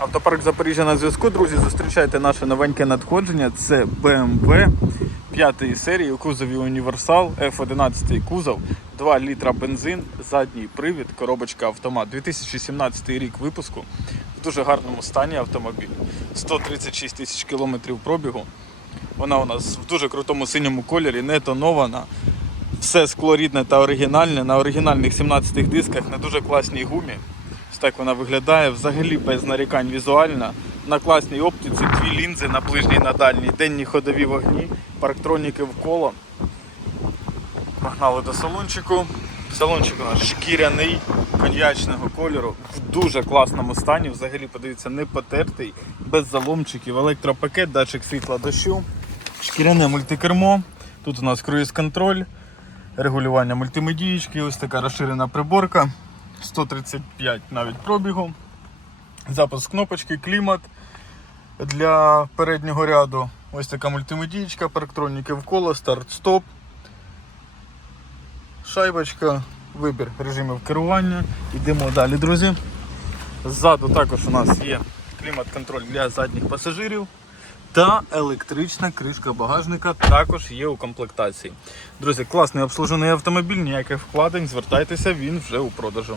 Автопарк Запоріжжя на зв'язку. Друзі, зустрічайте наше новеньке надходження. Це BMW 5 серії кузові Універсал F11 кузов, 2 літра бензин, задній привід, коробочка автомат. 2017 рік випуску. В дуже гарному стані автомобіль. 136 тисяч кілометрів пробігу. Вона у нас в дуже крутому синьому кольорі, не тонована. Все скло рідне та оригінальне. На оригінальних 17 дисках на дуже класній гумі. Так вона виглядає. Взагалі без нарікань візуально. На класній оптиці, дві лінзи на ближній на дальній, денні ходові вогні, парктроніки в коло. Погнали до салончику. Салончик у нас шкіряний коньячного кольору в дуже класному стані. Взагалі, подивіться, не потертий, без заломчиків, електропакет, датчик світла дощу, шкіряне мультикермо. Тут у нас круїз-контроль, регулювання мультимедієчки, ось така розширена приборка, 135 навіть пробігу, запуск кнопочки, клімат для переднього ряду. Ось така мультимедієчка, парктроніки в коло, старт-стоп шайбочка, вибір режимів керування. Йдемо далі, друзі. Ззаду також у нас є клімат-контроль для задніх пасажирів. Та електрична кришка багажника також є у комплектації. Друзі, класний обслужений автомобіль, ніяких вкладень, звертайтеся, він вже у продажу.